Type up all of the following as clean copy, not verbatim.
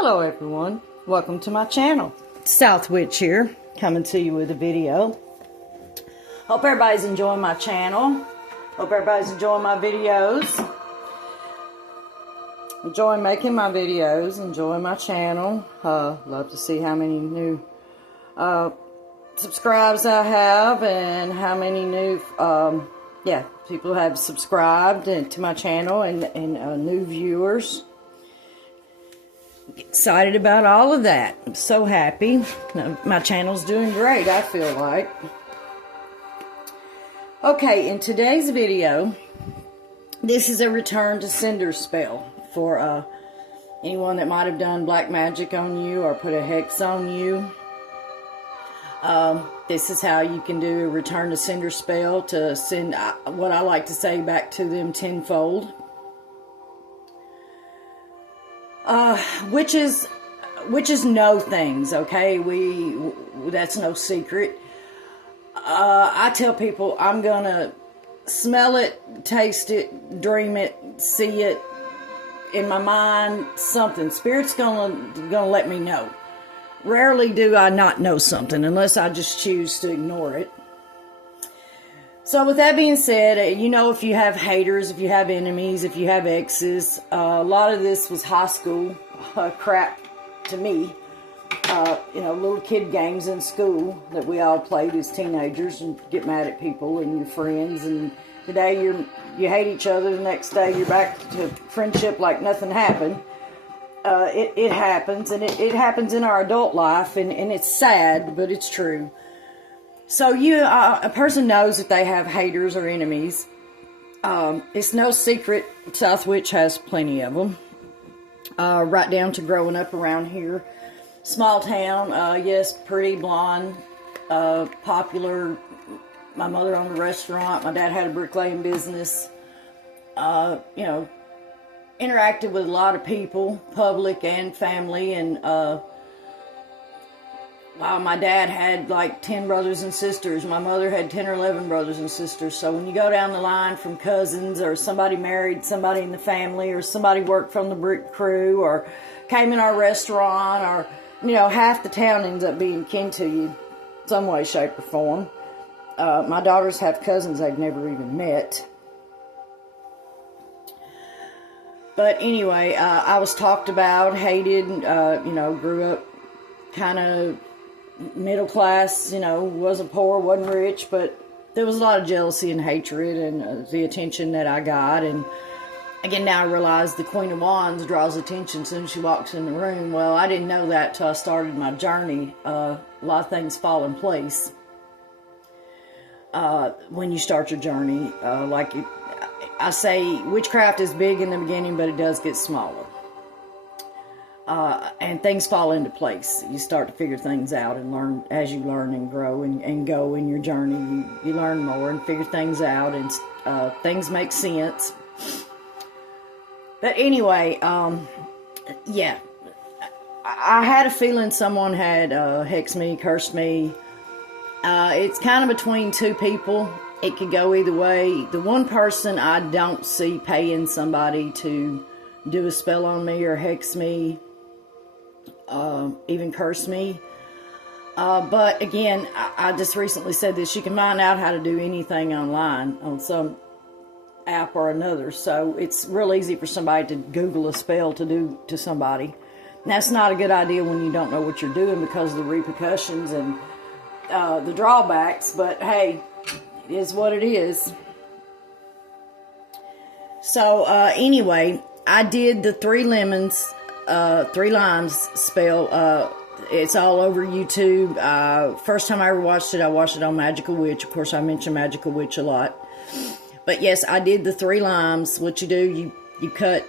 Hello everyone, welcome to my channel. South Witch here, coming to you with a video. Hope everybody's enjoying my channel. Hope everybody's enjoying my videos. Enjoying making my videos, enjoying my channel. Love to see how many new subscribes I have and how many new people have subscribed to my channel and new viewers. Excited about all of that. I'm so happy. My channel's doing great, I feel like. Okay, in today's video, this is a return to sender spell for anyone that might have done black magic on you or put a hex on you. This is how you can do a return to sender spell to send what I like to say back to them tenfold. Witches know things, okay? That's no secret. I tell people I'm gonna smell it, taste it, dream it, see it in my mind, something. Spirit's gonna let me know. Rarely do I not know something unless I just choose to ignore it. So with that being said, you know, if you have haters, if you have enemies, if you have exes, a lot of this was high school crap to me. You know, little kid games in school that we all played as teenagers and get mad at people and your friends. And today you hate each other. The next day you're back to friendship like nothing happened. It happens, and it happens in our adult life, and it's sad, but it's true. So a person knows if they have haters or enemies. It's no secret South Witch has plenty of them. Right down to growing up around here. Small town, yes, pretty, blonde, popular. My mother owned a restaurant. My dad had a bricklaying business. You know, interacted with a lot of people, public and family, and wow, my dad had like 10 brothers and sisters. My mother had 10 or 11 brothers and sisters. So when you go down the line from cousins, or somebody married somebody in the family, or somebody worked from the brick crew, or came in our restaurant, or, you know, half the town ends up being kin to you some way, shape, or form. My daughters have cousins they've never even met. But anyway, I was talked about, hated, you know, grew up kind of middle class, you know, wasn't poor, wasn't rich, but there was a lot of jealousy and hatred and the attention that I got. And again, now I realize the Queen of Wands draws attention as soon as she walks in the room. Well, I didn't know that till I started my journey. A lot of things fall in place when you start your journey. I say witchcraft is big in the beginning, but it does get smaller. And things fall into place. You start to figure things out and learn as you learn and grow and go in your journey. You learn more and figure things out, and things make sense. But anyway, yeah. I had a feeling someone had hexed me, cursed me. It's kind of between two people. It could go either way. The one person I don't see paying somebody to do a spell on me or hex me, even curse me. But again, I just recently said this. You can find out how to do anything online on some app or another. So it's real easy for somebody to Google a spell to do to somebody. And that's not a good idea when you don't know what you're doing because of the repercussions and the drawbacks. But hey, it is what it is. So anyway, I did the 3 lemons, 3 limes spell. It's all over YouTube. First time I ever watched it, I watched it on Magical Witch. Of course, I mention Magical Witch a lot. But yes, I did the 3 limes. What you do, you cut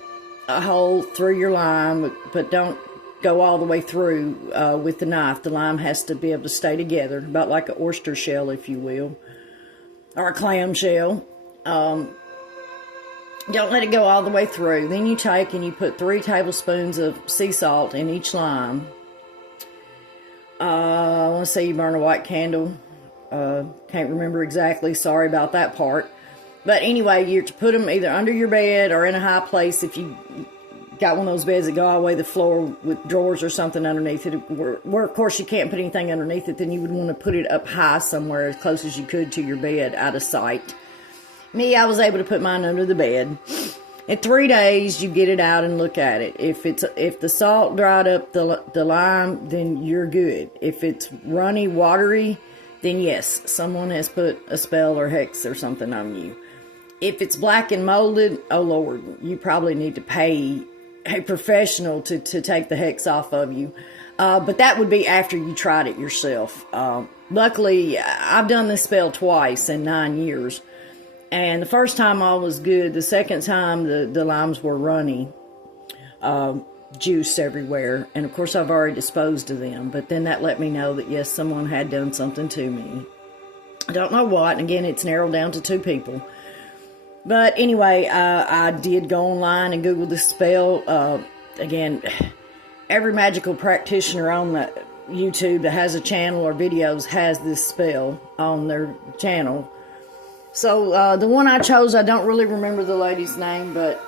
a hole through your lime, but don't go all the way through with the knife. The lime has to be able to stay together, about like an oyster shell, if you will, or a clam shell. Don't let it go all the way through. Then you take and you put 3 tablespoons of sea salt in each lime. I want to say you burn a white candle. Can't remember exactly. Sorry about that part. But anyway, you're to put them either under your bed or in a high place if you got one of those beds that go all the way to the floor with drawers or something underneath it, where of course you can't put anything underneath it, then you would want to put it up high somewhere as close as you could to your bed, out of sight. Me, I was able to put mine under the bed. In 3 days, you get it out and look at it. If the salt dried up the lime, then you're good. If it's runny, watery, then yes, someone has put a spell or hex or something on you. If it's black and molded, oh Lord, you probably need to pay a professional to take the hex off of you. But that would be after you tried it yourself. Luckily, I've done this spell twice in 9 years. And the first time all was good. The second time the limes were runny. Juice everywhere. And of course I've already disposed of them. But then that let me know that yes, someone had done something to me. I don't know what. And again, it's narrowed down to 2 people. But anyway, I did go online and Google this spell. Again, every magical practitioner on the YouTube that has a channel or videos has this spell on their channel. So the one I chose, I don't really remember the lady's name, but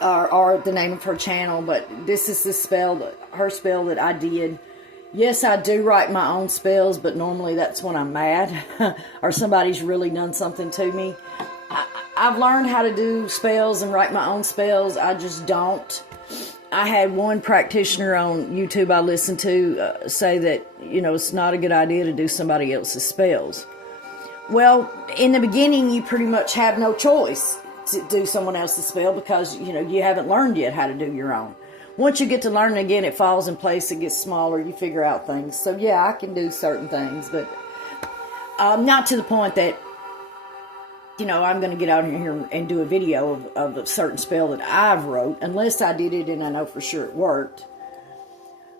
or the name of her channel. But this is the spell, her spell that I did. Yes, I do write my own spells, but normally that's when I'm mad or somebody's really done something to me. I've learned how to do spells and write my own spells. I just don't. I had one practitioner on YouTube I listened to say that, you know, it's not a good idea to do somebody else's spells. Well, in the beginning, you pretty much have no choice to do someone else's spell because, you know, you haven't learned yet how to do your own. Once you get to learn again, it falls in place, it gets smaller, you figure out things. So, yeah, I can do certain things, but not to the point that, you know, I'm going to get out here and do a video of a certain spell that I've wrote, unless I did it and I know for sure it worked.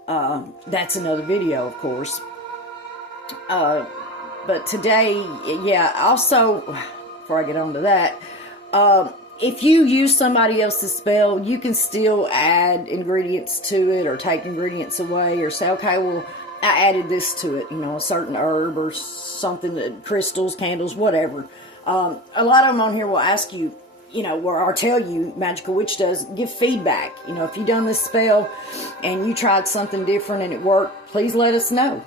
That's another video, of course. But today, yeah, also, before I get on to that, if you use somebody else's spell, you can still add ingredients to it or take ingredients away or say, okay, well, I added this to it, you know, a certain herb or something, crystals, candles, whatever. A lot of them on here will ask you, you know, or tell you, Magical Witch does, give feedback. You know, if you've done this spell and you tried something different and it worked, please let us know.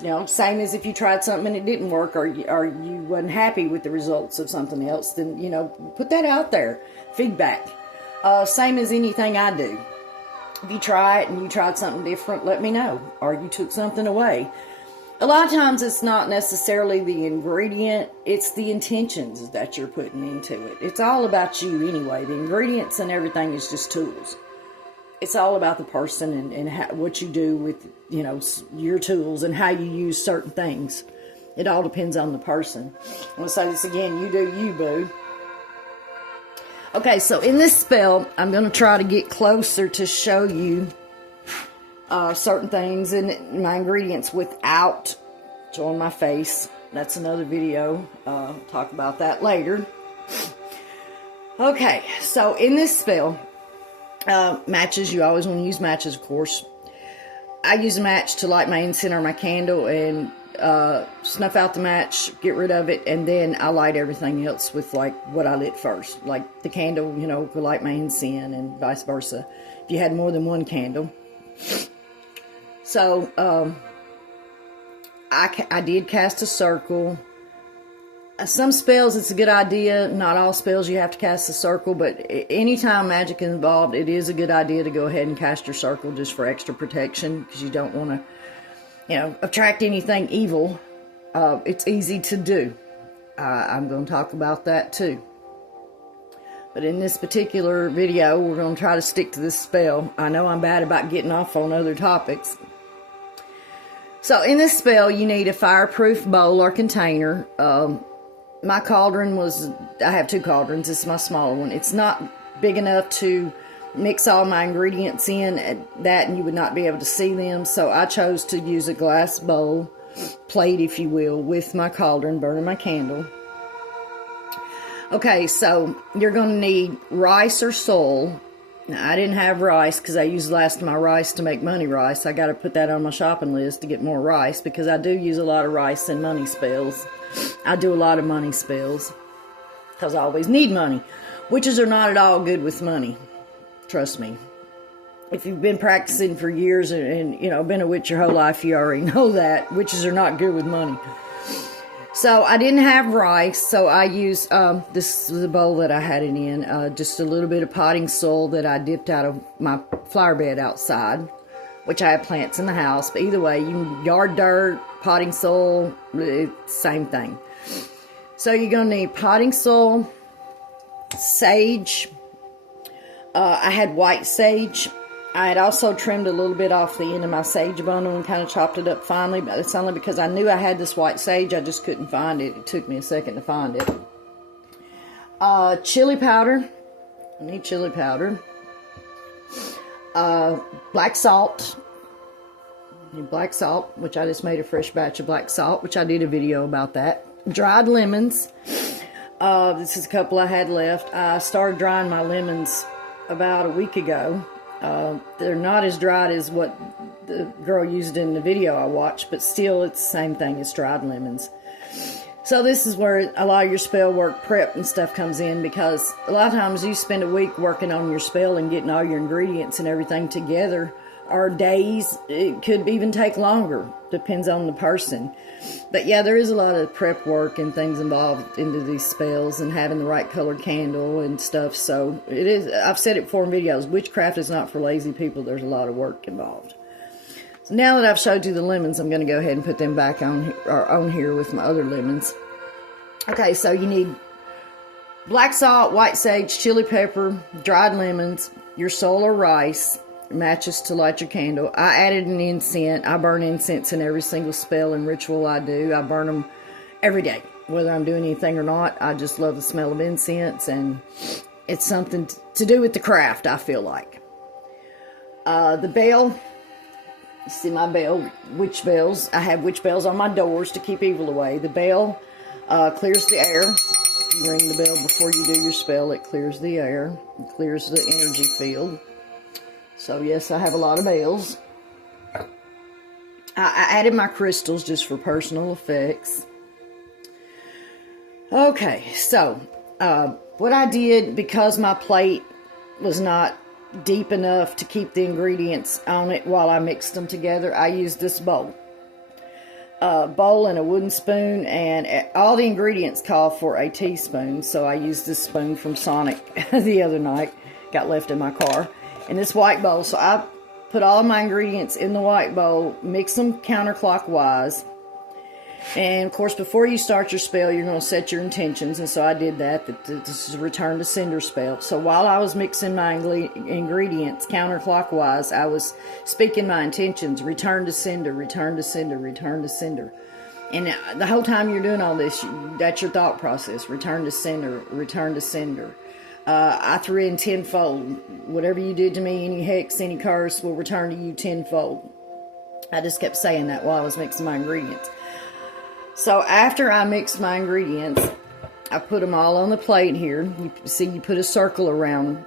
You know, same as if you tried something and it didn't work or you wasn't happy with the results of something else, then, you know, put that out there. Feedback. Same as anything I do. If you try it and you tried something different, let me know. Or you took something away. A lot of times it's not necessarily the ingredient, it's the intentions that you're putting into it. It's all about you anyway. The ingredients and everything is just tools. It's all about the person and what you do with, you know, your tools and how you use certain things. It all depends on the person. I'm going to say this again, you do you, boo. Okay, so in this spell, I'm going to try to get closer to show you certain things and my ingredients without showing my face. That's another video. Talk about that later. Okay, so in this spell, matches, you always want to use matches, of course. I use a match to light my incense or my candle and snuff out the match, get rid of it, and then I light everything else with like what I lit first. Like the candle, you know, could light my incense and vice versa if you had more than one candle. So, I did cast a circle. Some spells, it's a good idea. Not all spells you have to cast a circle, but anytime magic is involved, it is a good idea to go ahead and cast your circle just for extra protection, because you don't want to, you know, attract anything evil. It's easy to do. I'm going to talk about that too. But in this particular video, we're going to try to stick to this spell. I know I'm bad about getting off on other topics. So in this spell, you need a fireproof bowl or container. My cauldron I have 2 cauldrons. This is my smaller one. It's not big enough to mix all my ingredients in and you would not be able to see them. So I chose to use a glass bowl, plate if you will, with my cauldron, burning my candle. Okay, so you're going to need rice or sorrel. Now, I didn't have rice because I used the last of my rice to make money rice. I got to put that on my shopping list to get more rice because I do use a lot of rice in money spells. I do a lot of money spells because I always need money. Witches are not at all good with money Trust me. If you've been practicing for years and you know, been a witch your whole life, you already know that. Witches are not good with money. So I didn't have rice, so I used, this was a bowl that I had it in, just a little bit of potting soil that I dipped out of my flower bed outside, which I have plants in the house. But either way, you can yard dirt, potting soil, same thing. So you're going to need potting soil, sage. I had white sage. I had also trimmed a little bit off the end of my sage bundle and kind of chopped it up finely, but it's only because I knew I had this white sage. I just couldn't find it. It took me a second to find it. Chili powder. I need chili powder. Black salt. I need black salt, which I just made a fresh batch of black salt, which I did a video about that. Dried lemons. This is a couple I had left. I started drying my lemons about a week ago. They're not as dried as what the girl used in the video I watched, but still it's the same thing as dried lemons. So this is where a lot of your spell work prep and stuff comes in, because a lot of times you spend a week working on your spell and getting all your ingredients and everything together, or days. It could even take longer, depends on the person. But yeah, there is a lot of prep work and things involved into these spells and having the right colored candle and stuff. So it is, I've said it before in videos, witchcraft is not for lazy people. There's a lot of work involved. So now that I've showed you the lemons, I'm going to go ahead and put them back on here with my other lemons. Okay, so you need black salt, white sage, chili pepper, dried lemons, your solar rice, matches to light your candle. I added an incense. I burn incense in every single spell and ritual I do. I burn them every day, whether I'm doing anything or not. I just love the smell of incense, and it's something to do with the craft, I feel like. The bell, you see my bell, witch bells. I have witch bells on my doors to keep evil away. The bell clears the air. You ring the bell before you do your spell. It clears the air. It clears the energy field. So yes, I have a lot of bells. I added my crystals just for personal effects. Okay, so what I did, because my plate was not deep enough to keep the ingredients on it while I mixed them together, I used this bowl. A bowl and a wooden spoon, and all the ingredients call for a teaspoon, so I used this spoon from Sonic the other night, got left in my car. In this white bowl, so I put all of my ingredients in the white bowl, mix them counterclockwise, and of course before you start your spell you're going to set your intentions, and so I did that this is a return to sender spell. So while I was mixing my ingredients counterclockwise, I was speaking my intentions: return to sender, return to sender, return to sender. And the whole time you're doing all this, that's your thought process: return to sender, return to sender. I threw in tenfold. Whatever you did to me, any hex, any curse, will return to you tenfold. I just kept saying that while I was mixing my ingredients. So after I mixed my ingredients, I put them all on the plate here. You see, you put a circle around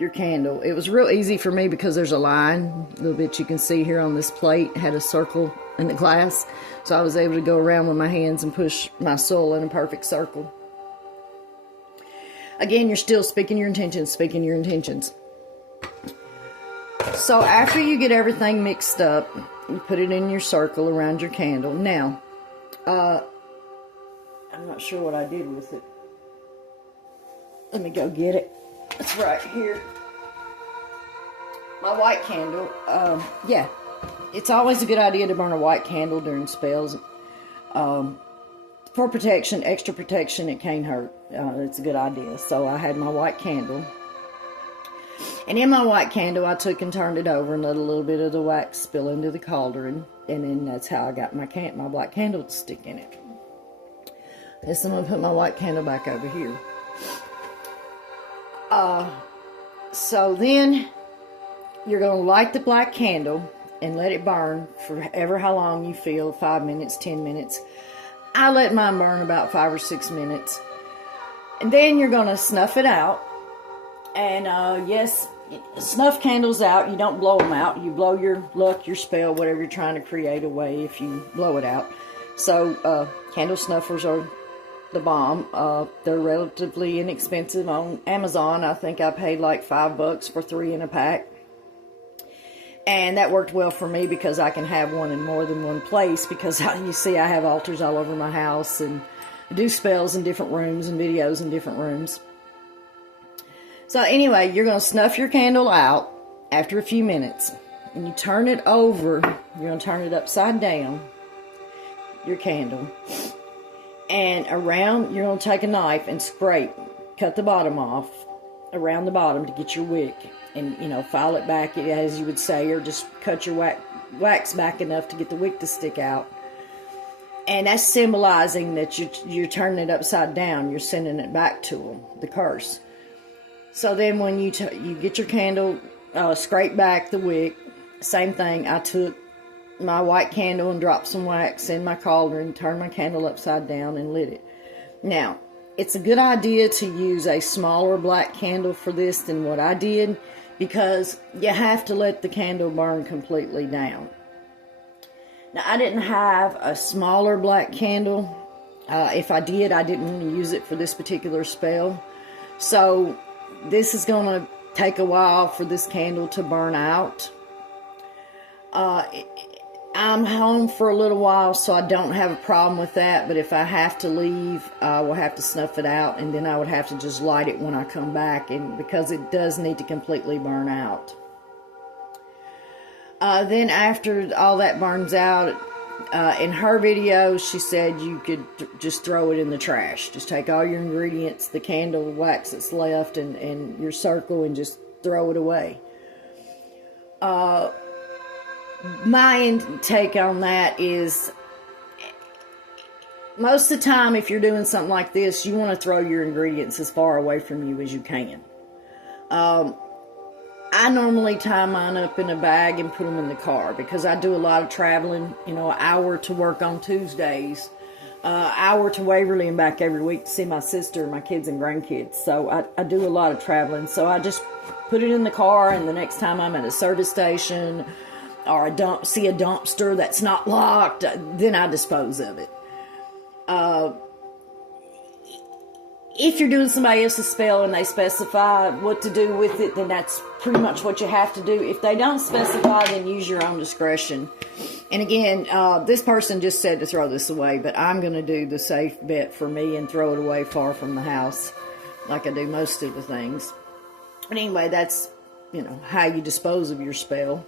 your candle. It was real easy for me because there's a line, a little bit you can see here on this plate, had a circle in the glass. So I was able to go around with my hands and push my soul in a perfect circle. Again, you're still speaking your intentions, speaking your intentions. So after you get everything mixed up, you put it in your circle around your candle. Now, I'm not sure what I did with it. Let me go get it. It's right here. My white candle. Yeah, it's always a good idea to burn a white candle during spells. For protection, extra protection, it can't hurt. It's a good idea. So I had my white candle. And in my white candle, I took and turned it over and let a little bit of the wax spill into the cauldron. And then that's how I got my black candle to stick in it. Yes, I'm going to put my white candle back over here. So then you're going to light the black candle and let it burn for ever how long you feel, 5 minutes, 10 minutes. I let mine burn about 5 or 6 minutes. And then you're going to snuff it out. And yes, snuff candles out. You don't blow them out. You blow your luck, your spell, whatever you're trying to create away if you blow it out. So candle snuffers are the bomb. They're relatively inexpensive on Amazon. I think I paid like $5 for 3 in a pack. And that worked well for me because I can have one in more than one place, because you see I have altars all over my house and I do spells in different rooms and videos in different rooms. So anyway, you're going to snuff your candle out after a few minutes. And you turn it over. You're going to turn it upside down, your candle. And around, you're going to take a knife and scrape, cut the bottom off around the bottom to get your wick. And, file it back, as you would say, or just cut your wax back enough to get the wick to stick out. And that's symbolizing that you're turning it upside down. You're sending it back to them, the curse. So then when you get your candle, scrape back the wick, same thing. I took my white candle and dropped some wax in my cauldron, turned my candle upside down and lit it. Now, it's a good idea to use a smaller black candle for this than what I did, because you have to let the candle burn completely down. Now, I didn't have a smaller black candle. If I did, I didn't want to use it for this particular spell. So this is going to take a while for this candle to burn out. I'm home for a little while, so I don't have a problem with that. But if I have to leave, I will have to snuff it out, and then I would have to just light it when I come back, and because it does need to completely burn out. Then after all that burns out, in her video, she said you could just throw it in the trash. Just take all your ingredients, the candle, the wax that's left, and your circle, and just throw it away. My take on that is, most of the time, if you're doing something like this, you want to throw your ingredients as far away from you as you can. I normally tie mine up in a bag and put them in the car, because I do a lot of traveling, an hour to work on Tuesdays, hour to Waverly and back every week to see my sister, my kids and grandkids. So I do a lot of traveling. So I just put it in the car, and the next time I'm at a service station or see a dumpster that's not locked, then I dispose of it. If you're doing somebody else's spell and they specify what to do with it, then that's pretty much what you have to do. If they don't specify, then use your own discretion. And again, this person just said to throw this away, but I'm going to do the safe bet for me and throw it away far from the house, like I do most of the things. But anyway, that's, how you dispose of your spell.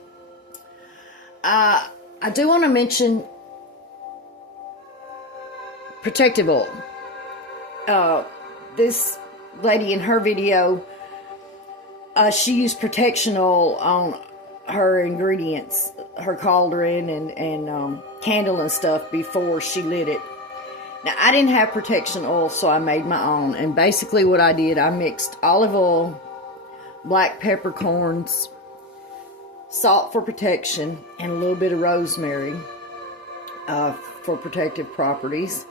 I do want to mention protective oil. This lady in her video, she used protection oil on her ingredients, her cauldron and candle and stuff before she lit it. Now, I didn't have protection oil, so I made my own. And basically what I did, I mixed olive oil, black peppercorns, salt for protection, and a little bit of rosemary for protective properties.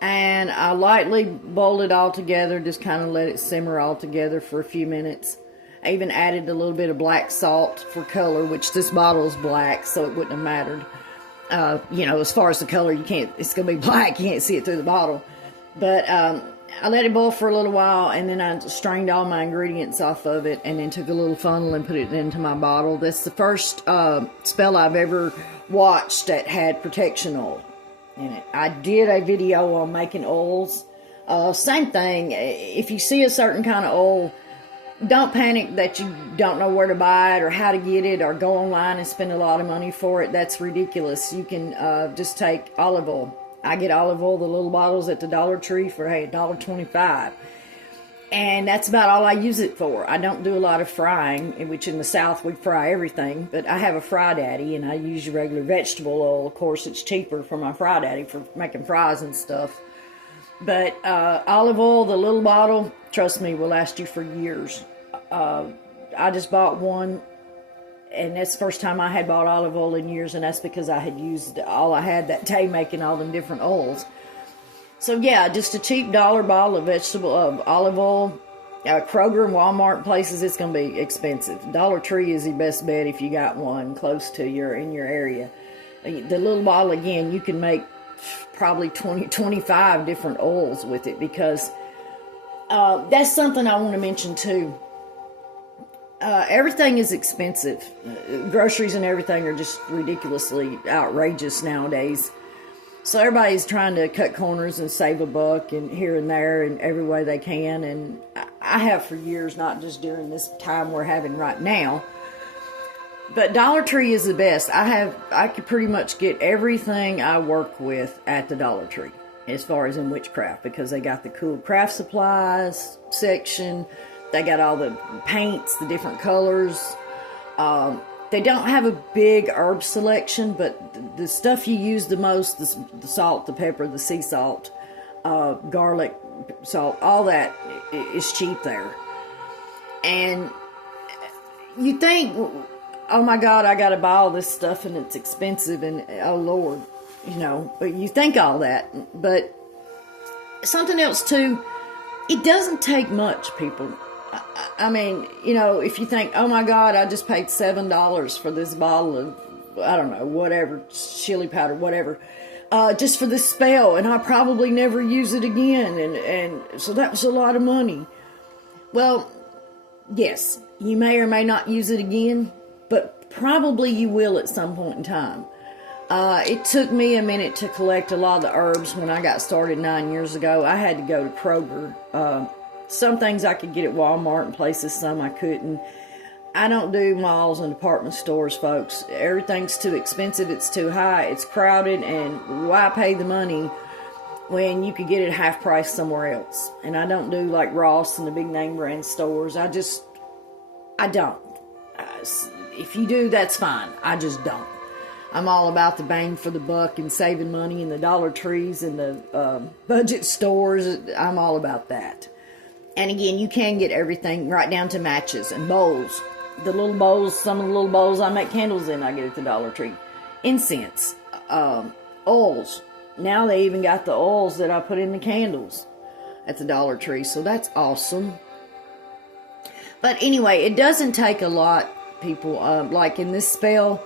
And I lightly boiled it all together, just kind of let it simmer all together for a few minutes. I even added a little bit of black salt for color, which this bottle is black, so it wouldn't have mattered. As far as the color, it's going to be black, you can't see it through the bottle. But I let it boil for a little while, and then I strained all my ingredients off of it, and then took a little funnel and put it into my bottle. That's the first spell I've ever watched that had protection oil in it. I did a video on making oils. Same thing. If you see a certain kind of oil, don't panic that you don't know where to buy it or how to get it, or go online and spend a lot of money for it. That's ridiculous. You can just take olive oil. I get olive oil, the little bottles at the Dollar Tree for $1.25. And that's about all I use it for. I don't do a lot of frying, which in the South we fry everything. But I have a Fry Daddy, and I use your regular vegetable oil. Of course, it's cheaper for my Fry Daddy for making fries and stuff. But olive oil, the little bottle, trust me, will last you for years. I just bought one, and that's the first time I had bought olive oil in years, and that's because I had used all I had that day making all them different oils. So yeah, just a cheap dollar bottle of olive oil. Kroger and Walmart places, it's going to be expensive. Dollar Tree is your best bet if you got one close to in your area. The little bottle, again, you can make probably 20, 25 different oils with it, because that's something I want to mention too. Everything is expensive. Groceries and everything are just ridiculously outrageous nowadays. So everybody's trying to cut corners and save a buck and here and there in every way they can. And I have for years, not just during this time we're having right now. But Dollar Tree is the best. I could pretty much get everything I work with at the Dollar Tree as far as in witchcraft, because they got the cool craft supplies section. They got all the paints, the different colors. They don't have a big herb selection, but the stuff you use the most, the salt, the pepper, the sea salt, garlic, salt, all that is cheap there. And you think, oh my God, I got to buy all this stuff and it's expensive and oh Lord, but you think all that. But something else too, it doesn't take much, people. I mean, if you think, oh my God, I just paid $7 for this bottle of, I don't know, whatever, chili powder, whatever, just for this spell, and I probably never use it again, and so that was a lot of money. Well, yes, you may or may not use it again, but probably you will at some point in time. It took me a minute to collect a lot of the herbs when I got started 9 years ago. I had to go to Kroger. Some things I could get at Walmart and places, some I couldn't. I don't do malls and department stores, folks. Everything's too expensive, it's too high, it's crowded, and why pay the money when you could get it half price somewhere else? And I don't do like Ross and the big name brand stores. I don't. If you do, that's fine. I just don't. I'm all about the bang for the buck and saving money in the Dollar Trees and the budget stores. I'm all about that. And again, you can get everything right down to matches and bowls. The little bowls, some of the little bowls I make candles in, I get at the Dollar Tree. Incense, oils. Now they even got the oils that I put in the candles at the Dollar Tree. So that's awesome. But anyway, it doesn't take a lot, people. Like in this spell,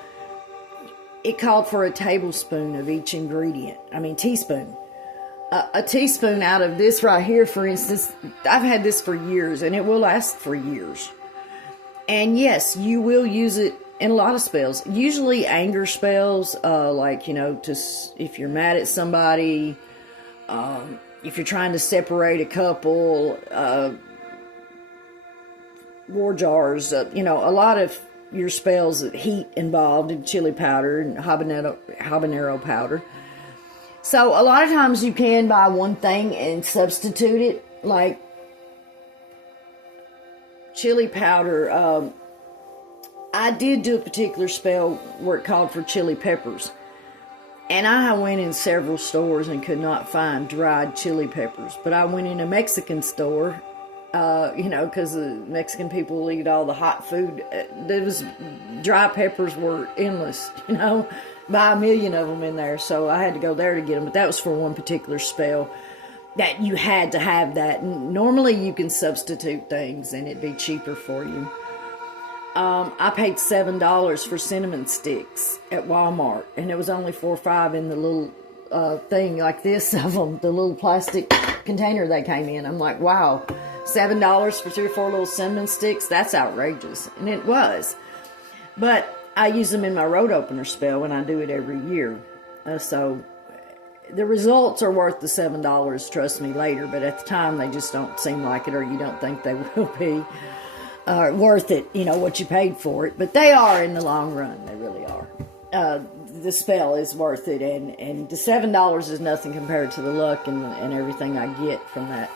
it called for a tablespoon of each ingredient. Teaspoon. A teaspoon out of this right here, for instance, I've had this for years, and it will last for years. And yes, you will use it in a lot of spells. Usually anger spells, if you're mad at somebody, if you're trying to separate a couple, war jars, a lot of your spells, heat involved in chili powder and habanero powder. So a lot of times you can buy one thing and substitute it, like chili powder. I did do a particular spell where it called for chili peppers. And I went in several stores and could not find dried chili peppers. But I went in a Mexican store, because the Mexican people eat all the hot food. Dry peppers were endless, buy a million of them in there. So I had to go there to get them. But that was for one particular spell that you had to have that. And normally you can substitute things and it'd be cheaper for you. I paid $7 for cinnamon sticks at Walmart, and it was only 4 or 5 in the little thing like this of them, the little plastic container they came in. I'm like, wow, $7 for 3 or 4 little cinnamon sticks? That's outrageous. And it was. But I use them in my road opener spell, and I do it every year. So the results are worth the $7, trust me, later. But at the time, they just don't seem like it, or you don't think they will be worth it, what you paid for it. But they are in the long run. They really are. The spell is worth it. And the $7 is nothing compared to the luck and everything I get from that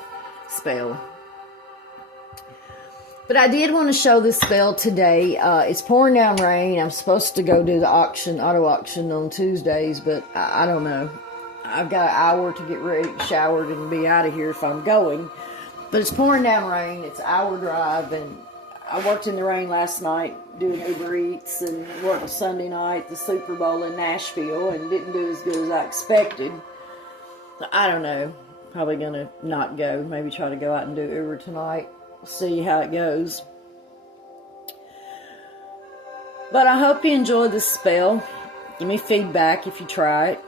spell. But I did want to show this spell today. It's pouring down rain. I'm supposed to go do the auto auction on Tuesdays, but I don't know. I've got an hour to get ready, showered, and be out of here if I'm going. But it's pouring down rain. It's an hour drive, and I worked in the rain last night doing Uber Eats and worked Sunday night, the Super Bowl in Nashville, and didn't do as good as I expected. So I don't know. Probably going to not go. Maybe try to go out and do Uber tonight. See how it goes. But I hope you enjoy this spell. Give me feedback if you try it.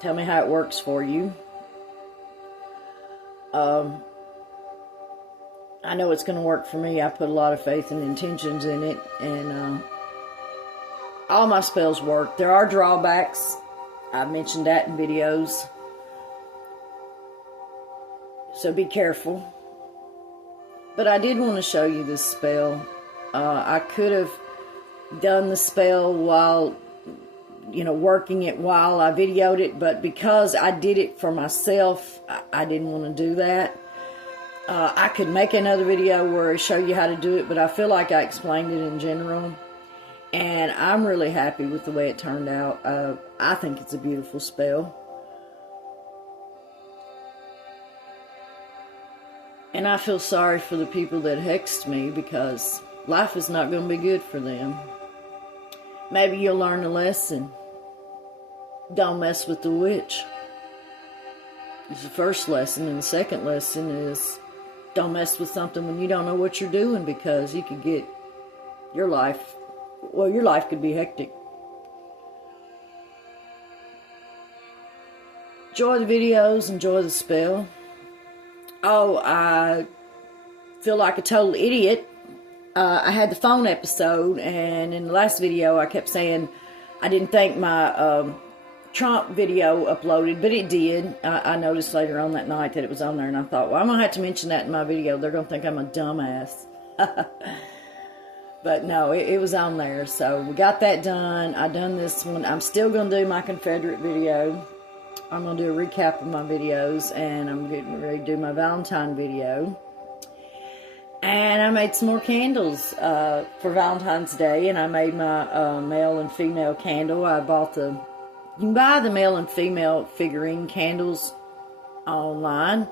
Tell me how it works for you. I know it's going to work for me. I put a lot of faith and intentions in it, and all my spells work. There are drawbacks. I've mentioned that in videos, so be careful. But I did want to show you this spell. I could have done the spell while, working it while I videoed it, but because I did it for myself, I didn't want to do that. I could make another video where I show you how to do it, but I feel like I explained it in general. And I'm really happy with the way it turned out. I think it's a beautiful spell. And I feel sorry for the people that hexed me, because life is not going to be good for them. Maybe you'll learn a lesson. Don't mess with the witch. It's the first lesson. And the second lesson is don't mess with something when you don't know what you're doing, because you could get your life could be hectic. Enjoy the videos, enjoy the spell. Oh, I feel like a total idiot. I had the phone episode, and in the last video I kept saying I didn't think my Trump video uploaded, but it did. I noticed later on that night that it was on there, and I thought, well, I'm going to have to mention that in my video. They're going to think I'm a dumbass. But no, it was on there. So we got that done. I done this one. I'm still going to do my Confederate video. I'm going to do a recap of my videos, and I'm getting ready to do my Valentine video. And I made some more candles for Valentine's Day, and I made my male and female candle. I bought you can buy the male and female figurine candles online.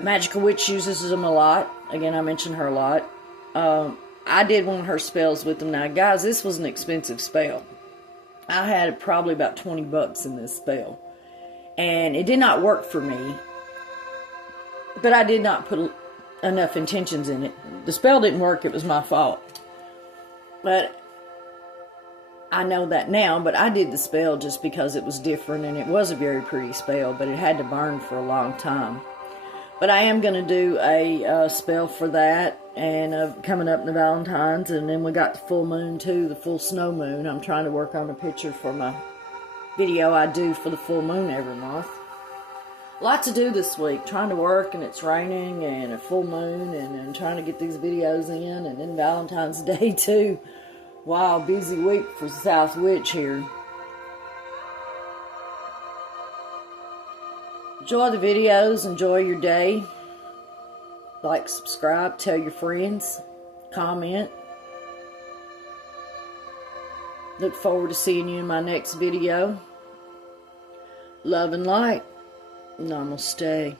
Magical Witch uses them a lot. Again, I mentioned her a lot. I did one of her spells with them. Now, guys, this was an expensive spell. I had probably about 20 bucks in this spell. And it did not work for me. But I did not put enough intentions in it. The spell didn't work. It was my fault. But I know that now. But I did the spell just because it was different. And it was a very pretty spell. But it had to burn for a long time. But I am going to do a spell for that, and coming up in the Valentine's, and then we got the full moon too, the full snow moon. I'm trying to work on a picture for my video I do for the full moon every month. A lot to do this week, trying to work, and it's raining, and a full moon, and trying to get these videos in, and then Valentine's Day too. Wow, busy week for South Witch here. Enjoy the videos. Enjoy your day. Like, subscribe, tell your friends, comment. Look forward to seeing you in my next video. Love and light. Namaste.